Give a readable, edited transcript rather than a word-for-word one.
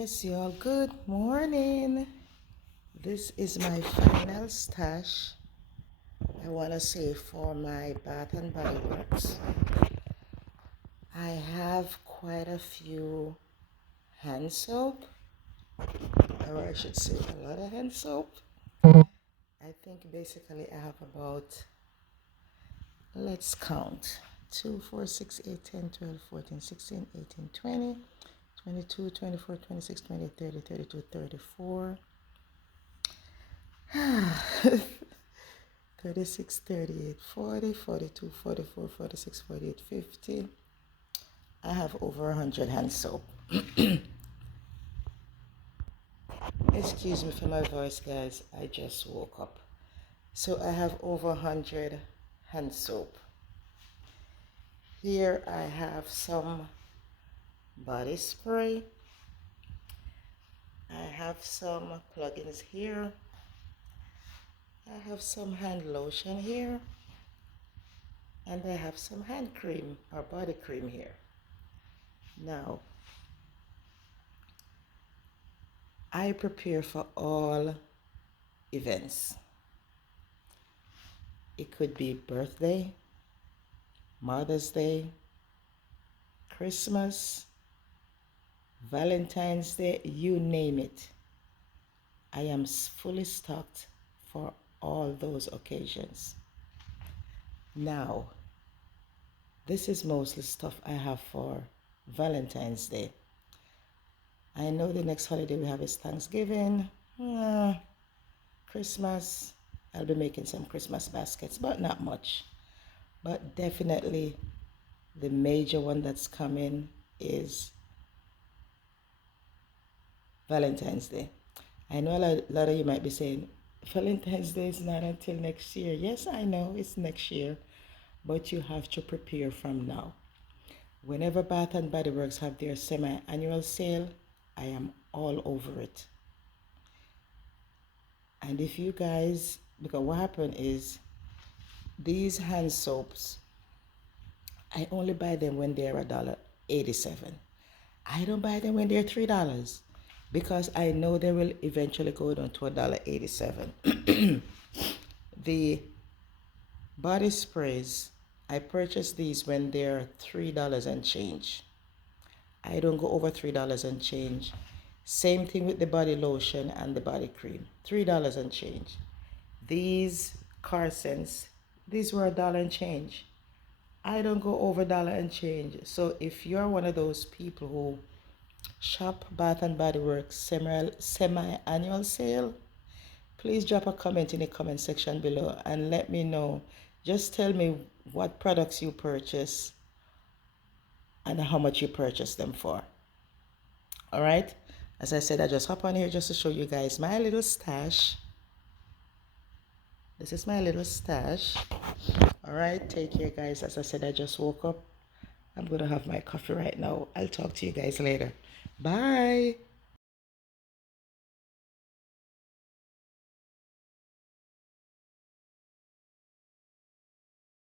Yes, y'all, good morning. This is my final stash. I want to say for my Bath and Body Works. I have quite a few hand soap, or I should say a lot of hand soap. I think basically I have about, let's count, 2, 4, 6, 8, 10, 12, 14, 16, 18, 20, 22, 24, 26, 20, 30, 32, 34. 36, 38, 40, 42, 44, 46, 48, 50. I have over 100 hand soap. Excuse me for my voice, guys. I just woke up. So I have over 100 hand soap. Here I have some body spray. I have some plugins here. I have some hand lotion here. And I have some hand cream or body cream here. Now, I prepare for all events. It could be birthday, Mother's Day, Christmas, Valentine's Day, you name it. I am fully stocked for all those occasions. Now, this is mostly stuff I have for Valentine's Day. I know the next holiday we have is Thanksgiving, Christmas. I'll be making some Christmas baskets, but not much. But definitely the major one that's coming is Valentine's Day. I know a lot of you might be saying, Valentine's Day is not until next year. Yes, I know it's next year, but you have to prepare from now. Whenever Bath and Body Works have their semi-annual sale, I am all over it. And if you guys, because what happened is, these hand soaps, I only buy them when they're $1.87. I don't buy them when they're $3 because I know they will eventually go down to $1.87. The body sprays, I purchase these when they're $3 and change. I don't go over $3 and change. Same thing with the body lotion and the body cream, $3 and change. These car scents, these were $1 and change. I don't go over $1 and change. So if you're one of those people who shop Bath and Body Works semi-annual sale, please drop a comment in the comment section below and let me know. Just tell me what products you purchase and how much you purchase them for. All right? As I said, I just hop on here just to show you guys my little stash. This is my little stash. All right, take care, guys. As I said, I just woke up. I'm going to have my coffee right now. I'll talk to you guys later. Bye.